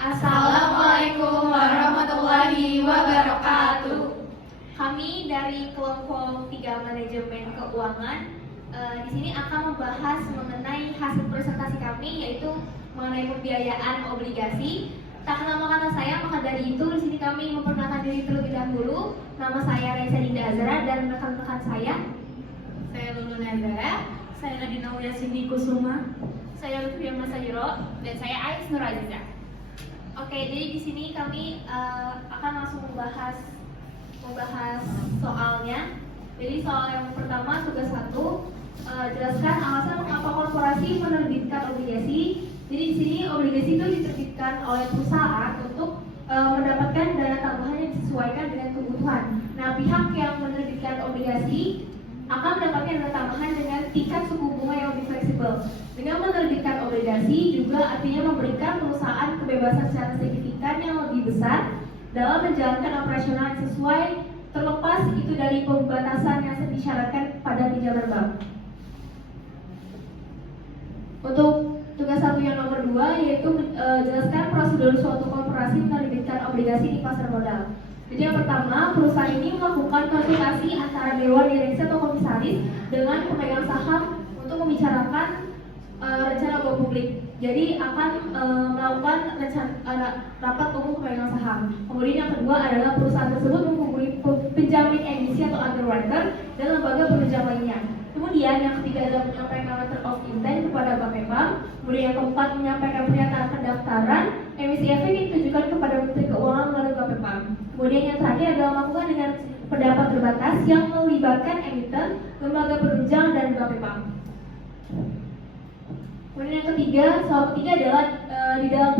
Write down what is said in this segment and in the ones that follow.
Assalamualaikum warahmatullahi wabarakatuh. Kami dari kelompok 3 manajemen keuangan di sini akan membahas mengenai hasil presentasi kami, yaitu mengenai pembiayaan obligasi. Tak kenal maka saya, maka dari itu di sini kami memperkenalkan diri terlebih dahulu. Nama saya Raisa Dinda Azara dan rekan-rekan saya. Saya Lulu Nazara, saya Nadina Uya Cindy Kusuma, saya Lutfi Masayiro, dan saya Ais Nur Aziza. Oke, jadi di sini kami akan langsung membahas soalnya. Jadi soal yang pertama, tugas 1, jelaskan alasan mengapa korporasi menerbitkan obligasi. Jadi di sini obligasi itu diterbitkan oleh perusahaan untuk mendapatkan dana tambahan yang disesuaikan dengan kebutuhan. Nah, pihak yang menerbitkan obligasi akan mendapatkan dana tambahan dengan tingkat suku bunga yang lebih fleksibel. Dengan menerbitkan obligasi juga artinya memberikan perusahaan kebebasan secara signifikan yang lebih besar dalam menjalankan operasional yang sesuai, terlepas itu dari pembatasan yang disyaratkan pada pinjaman bank. Untuk tugas 1 yang nomor 2, yaitu jelaskan prosedur suatu korporasi menerbitkan obligasi di pasar modal. Jadi yang pertama, perusahaan ini melakukan konsultasi antara dewan direksi atau komisaris dengan pemegang saham untuk membicarakan rencana go publik. Jadi akan melakukan rapat umum pemegang saham. Kemudian yang kedua adalah perusahaan tersebut menghubungi penjamin emisi atau underwriter dan lembaga penunjang lainnya. Kemudian yang ketiga adalah menyampaikan letter of intent kepada Bapepam. Kemudian yang keempat, menyampaikan pernyataan pendaftaran emisi efek yang ditujukan kepada Menteri Keuangan melalui Bapepam. Kemudian yang terakhir adalah melakukan dengan pendapat terbatas yang melibatkan emiten, lembaga penunjang, dan Bapepam. Kemudian yang ketiga, soal ketiga adalah di dalam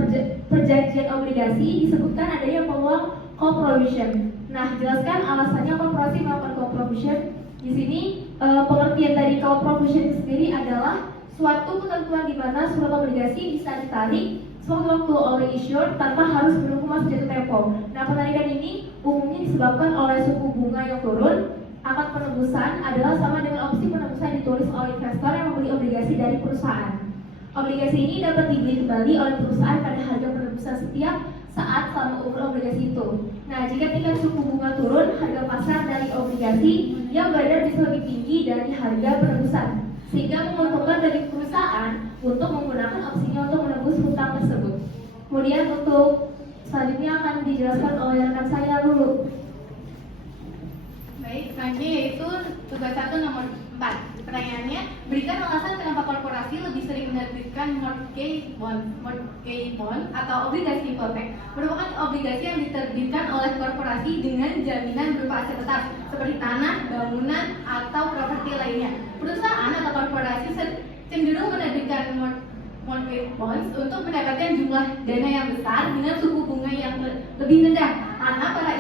perjanjian obligasi disebutkan adanya peluang co-provision. Nah, jelaskan alasannya korporasi melakukan co-provision. Di sini pengertian dari co-provision sendiri adalah suatu ketentuan di mana surat obligasi bisa ditarik sewaktu-waktu oleh issuer tanpa harus menunggu masa jatuh tempo. Nah, penarikan ini umumnya disebabkan oleh suku bunga yang turun. Akad penebusan adalah sama dengan opsi penebusan yang ditulis oleh investor yang membeli obligasi dari perusahaan. Obligasi ini dapat dibeli kembali oleh perusahaan pada harga penebusan setiap saat selama umur obligasi itu. Nah, jika tingkat suku bunga turun, harga pasar dari obligasi yang beredar bisa lebih tinggi dari harga penebusan, sehingga menguntungkan dari perusahaan untuk menggunakan opsinya untuk menebus hutang tersebut. Kemudian untuk selanjutnya akan dijelaskan oleh rekan saya Lulu. Baik, selanjutnya yaitu tugas 1 nomor 4. Pertanyaannya, berikan alasan kenapa korporasi lebih sering menerbitkan mortgage bond atau obligasi hipotek. Merupakan obligasi yang diterbitkan oleh korporasi dengan jaminan berupa aset tetap seperti tanah, bangunan, atau properti lainnya. Perusahaan atau korporasi cenderung menerbitkan mortgage bonds untuk mendapatkan jumlah dana yang besar dengan suku bunga yang lebih rendah karena para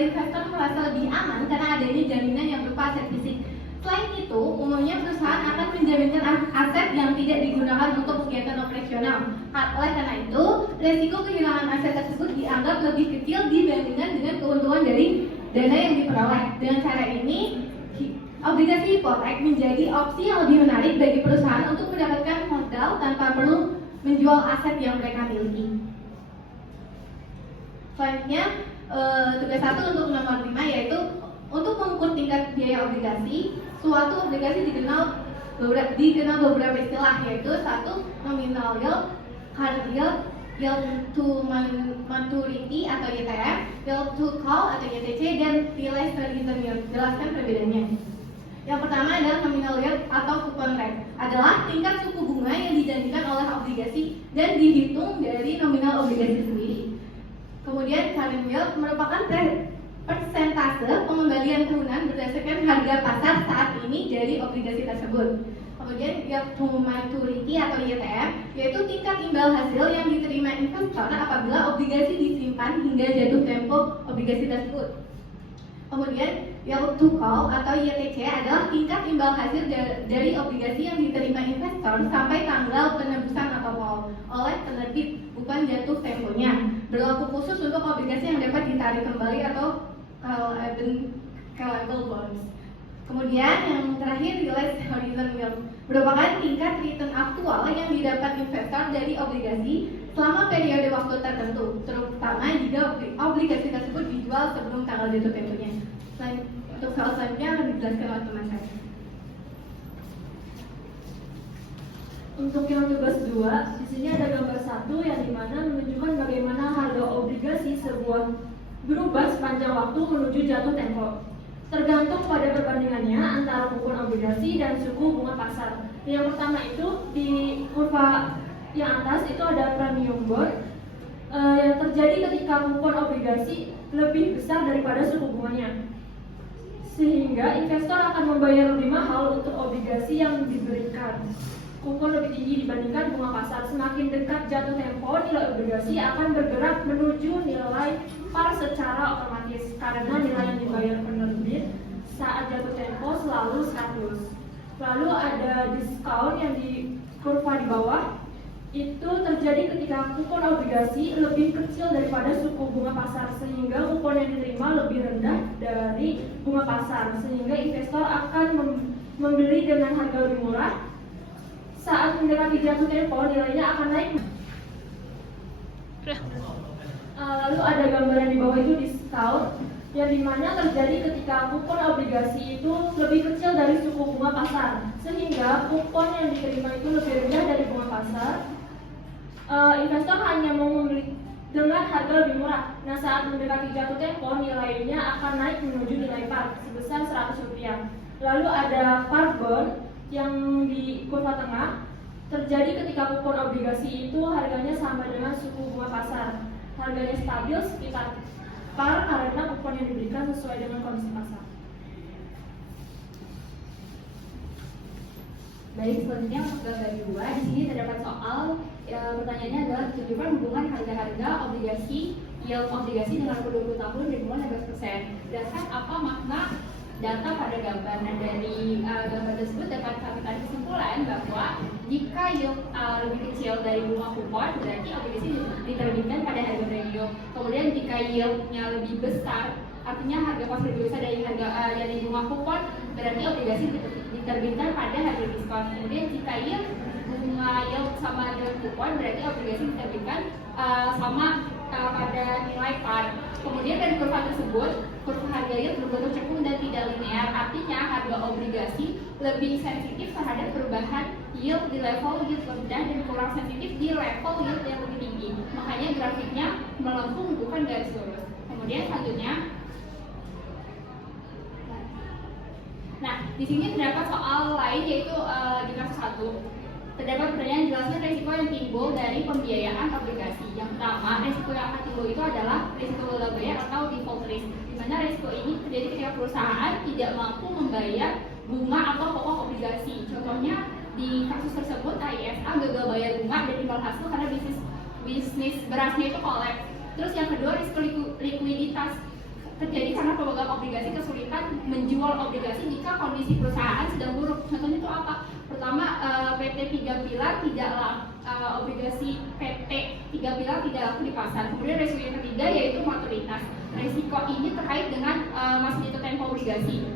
investor merasa lebih aman karena adanya jaminan yang berupa aset fisik. Selain itu, umumnya perusahaan akan menjaminkan aset yang tidak digunakan untuk kegiatan operasional. Oleh karena itu, resiko kehilangan aset tersebut dianggap lebih kecil dibandingkan dengan keuntungan dari dana yang diperoleh. Dengan cara ini, obligasi hipotek menjadi opsi yang lebih menarik bagi perusahaan untuk mendapatkan modal tanpa perlu menjual aset yang mereka miliki. Selanjutnya, tugas 1 untuk nomor 5 yaitu untuk mengukur tingkat biaya obligasi. Suatu obligasi dikenal beberapa istilah, yaitu 1. Nominal yield, current yield, yield to maturity atau YTM, yield to call atau YTC, dan realized return yield. Jelaskan perbedaannya. Yang pertama adalah nominal yield atau coupon rate, adalah tingkat suku bunga yang dijanjikan oleh obligasi dan dihitung dari nominal obligasi sendiri. Kemudian current yield merupakan persentase pengembalian tahunan berdasarkan harga pasar saat ini dari obligasi tersebut. Kemudian yield to maturity atau YTM, yaitu tingkat imbal hasil yang diterima investor apabila obligasi disimpan hingga jatuh tempo obligasi tersebut. Kemudian yield to call atau YTC adalah tingkat imbal hasil dari obligasi yang diterima investor sampai tanggal penebusan atau call oleh penerbit, bukan jatuh temponya. Berlaku khusus untuk obligasi yang dapat ditarik kembali atau callable bonds. Kemudian yang terakhir realized horizon yield. merupakan tingkat return aktual yang didapat investor dari obligasi selama periode waktu tertentu, terutama jika obligasi tersebut dijual sebelum tanggal jatuh temponya. Untuk soal selanjutnya akan dijelaskan oleh teman saya. Untuk yang tugas 2, di sini ada gambar 1 yang dimana menunjukkan bagaimana harga obligasi sebuah berubah sepanjang waktu menuju jatuh tempo. Tergantung pada perbandingannya antara kupon obligasi dan suku bunga pasar. Yang pertama itu di kurva yang atas itu ada premium bond yang terjadi ketika kupon obligasi lebih besar daripada suku bunganya, sehingga investor akan membayar lebih mahal untuk obligasi yang diberikan. Kupon lebih tinggi dibandingkan bunga pasar. Semakin dekat jatuh tempo, nilai obligasi akan bergerak menuju nilai par secara otomatis karena nilai yang dibayar penerbit saat jatuh tempo selalu 100. Lalu ada diskon yang di kurva di bawah. Itu terjadi ketika kupon obligasi lebih kecil daripada suku bunga pasar, sehingga kupon yang diterima lebih rendah dari bunga pasar, sehingga investor akan membeli dengan harga lebih murah. Saat mendekati jatuh tempo, nilainya akan naik. Lalu ada gambaran di bawah itu diskon, yang dimana terjadi ketika kupon obligasi itu lebih kecil dari suku bunga pasar, sehingga kupon yang diterima itu lebih rendah dari bunga pasar. Investor hanya mau membeli dengan harga lebih murah. Nah, saat mendekati jatuh tempo, nilainya akan naik menuju nilai par sebesar Rp100. Lalu ada par bond yang di kurva tengah, terjadi ketika kupon obligasi itu harganya sama dengan suku bunga pasar. Harganya stabil sekitar par karena kupon yang diberikan sesuai dengan kondisi pasar. Baik, selanjutnya untuk gambar 2, di sini terdapat soal. Pertanyaannya adalah tunjukkan hubungan harga-harga obligasi, yield obligasi dengan 20 tahun dan bunga 16%. Jelaskan apa makna data pada gambar. Nah, dari gambar tersebut dapat kami tarik kesimpulan bahwa jika yield lebih kecil dari bunga kupon, berarti obligasi diterbitkan pada harga premium. Kemudian jika yieldnya lebih besar, artinya harga pas lebih besar dari harga dari bunga kupon, berarti obligasi diterbitkan pada harga diskon. Kemudian jika bunga yield sama dengan kupon, berarti obligasi diterbitkan sama pada nilai par. Kemudian dari kurva tersebut, kurva harga yield berbentuk cekung dan tidak linear. Artinya harga obligasi lebih sensitif terhadap perubahan yield di level yield rendah dan kurang sensitif di level yield yang lebih tinggi. Makanya grafiknya melengkung bukan garis lurus. Kemudian selanjutnya, nah di sini terdapat soal lain yaitu di kasus 1. Terdapat pertanyaan jelaskan risiko yang timbul dari pembiayaan obligasi. Yang pertama, risiko yang akan timbul itu adalah risiko gagal bayar atau default risk, di mana risiko ini terjadi ketika perusahaan tidak mampu membayar bunga atau pokok obligasi. Contohnya di kasus tersebut ISA gagal bayar bunga dan imbal hasil karena bisnis berasnya itu kolaps. Terus yang kedua, risiko likuiditas terjadi karena pemegang obligasi kesulitan menjual obligasi jika kondisi perusahaan sedang buruk. Contohnya itu apa? Pertama, PT 3 Pilar tidak obligasi PT 3 Pilar tidak laku di pasar. Kemudian risiko yang ketiga yaitu maturitas. Risiko ini terkait dengan masa jatuh tempo obligasi.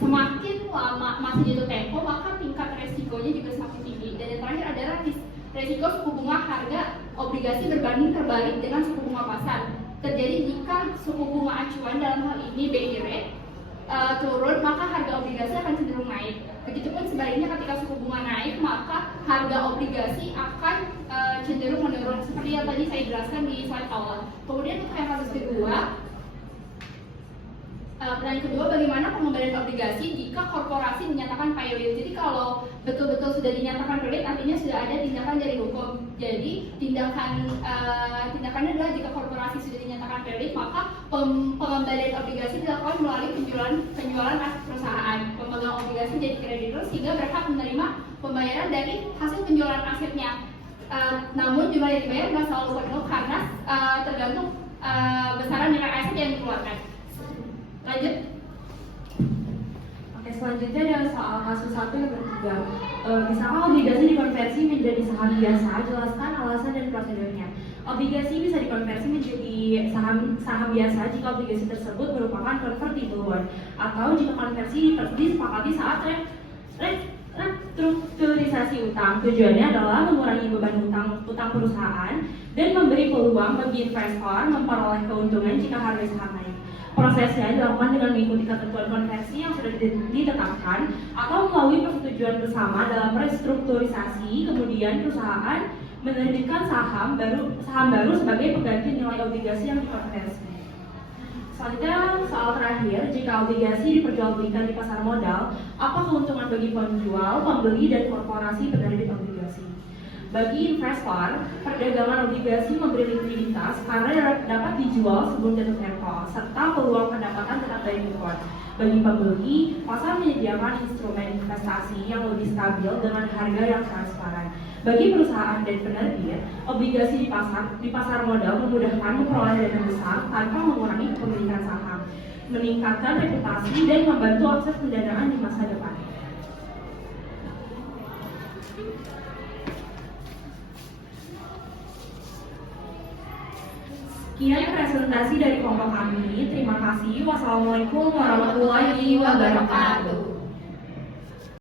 Semakin lama masa jatuh tempo, maka tingkat risikonya juga semakin tinggi. Dan yang terakhir adalah risiko suku bunga harga obligasi berbanding terbalik dengan suku bunga pasar. Terjadi jika suku bunga acuan, dalam hal ini BI rate, turun, maka harga obligasi akan cenderung naik. Begitupun sebaliknya ketika suku bunga naik, maka harga obligasi akan cenderung menurun, seperti yang tadi saya jelaskan di slide awal. Kemudian untuk yang kasus kedua, pertanyaan kedua, bagaimana pengembalian obligasi jika korporasi dinyatakan pilot? Jadi kalau betul-betul sudah dinyatakan pilot, artinya sudah ada tindakan dari hukum. Jadi tindakannya adalah jika korporasi sudah dinyatakan pilot, maka pengembalian obligasi dilakukan melalui penjualan aset perusahaan. Pemegang obligasi jadi kreditur sehingga berhak menerima pembayaran dari hasil penjualan asetnya. Namun jumlah yang dibayar tidak selalu penuh karena tergantung besaran nilai aset yang dikeluarkan. Lanjut. Oke, selanjutnya adalah soal kasus 1 yang ketiga. Misalkan obligasi dikonversi menjadi saham biasa, jelaskan alasan dan prosedurnya. Obligasi bisa dikonversi menjadi saham biasa jika obligasi tersebut merupakan convertible bond atau jika konversi disepakati saat Strukturisasi utang tujuannya adalah mengurangi beban utang perusahaan dan memberi peluang bagi investor memperoleh keuntungan jika harga saham naik. Prosesnya dilakukan dengan mengikuti ketentuan konversi yang sudah ditetapkan atau melalui persetujuan bersama dalam restrukturisasi. Kemudian perusahaan menerbitkan saham baru sebagai pengganti nilai obligasi yang dikonversi. Selanjutnya soal terakhir, jika obligasi diperjualbelikan di pasar modal, apa keuntungan bagi penjual, pembeli, dan korporasi penerbit obligasi? Bagi investor, perdagangan obligasi memberi likuiditas karena dapat dijual sebelum jatuh tempo, serta peluang pendapatan tetap dari kupon. Bagi pembeli, pasar menyediakan instrumen investasi yang lebih stabil dengan harga yang transparan. Bagi perusahaan dan penerbit, obligasi di pasar modal memudahkan memperoleh dana besar tanpa mengurangi kepemilikan saham, meningkatkan reputasi, dan membantu akses pendanaan di masa depan. Sekian presentasi dari kelompok kami. Terima kasih. Wassalamualaikum warahmatullahi wabarakatuh.